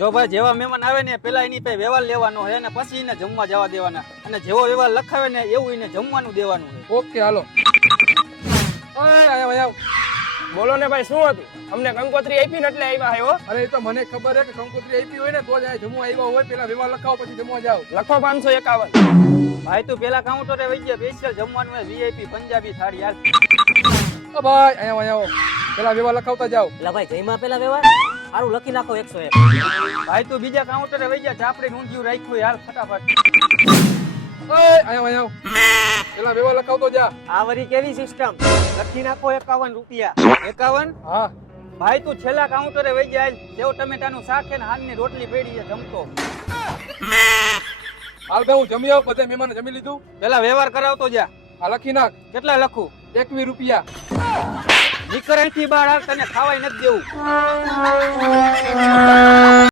જો ભાઈ જેવા મહેમાન આવે ને પેલા એની પાસે વ્યવહાર લેવાનો છે અને પછી એને જમવા જવા દેવાના, અને જેવો વ્યવહાર લખાવે ને એવું એને જમવાનું દેવાનું છે. ઓકે હાલો. ઓય આવ. બોલો ને ભાઈ, શું હતું? અમને કંકોત્રી આપી ને એટલે આવ્યા હે હો. અરે એ તો મને ખબર છે કે કંકોત્રી આપી હોય ને તો જ આ જમવા આવ્યા હોય. પેલા વ્યવહાર લખાવો પછી જમવા જાવ. લખો 551. ભાઈ તું પેલા કાઉન્ટરે વઈ ગયા, સ્પેશિયલ જમવાનું હોય, વીઆઈપી પંજાબી થાળી. યાર ઓ ભાઈ અહીંયા આવો. પેલા વ્યવહાર લખાવતા જાવ. એટલે ભાઈ જયમાં પેલા વ્યવહાર સારું લખી નાખો 101. ભાઈ તું બીજા કાઉન્ટરે વઈ ગયા, ચાપડી ઊંધિયું રાખ્યું યાર ફટાફટ. ઓય અહીંયા પેલા વ્યવહાર લખાવતો જા. આ વરી કેવી સિસ્ટમ? લખી નાખો 51 રૂપિયા. 51? હા ભાઈ તું છેલ્લા કાઉન્ટરે વઈ ગયા, સેવ ટમેટાનું શાક છે ને હાંજની રોટલી પડી છે જમતો. હાલ ભાઈ હું જમી આવું. બધા મહેમાન જમી લીધું. પેલા વ્યવહાર કરાવતો જા. આ લખી નાખ. કેટલા લખું? 21 રૂપિયા. નીકળ અહીંથી બહાર, તને ખાવાય નથી દેવું.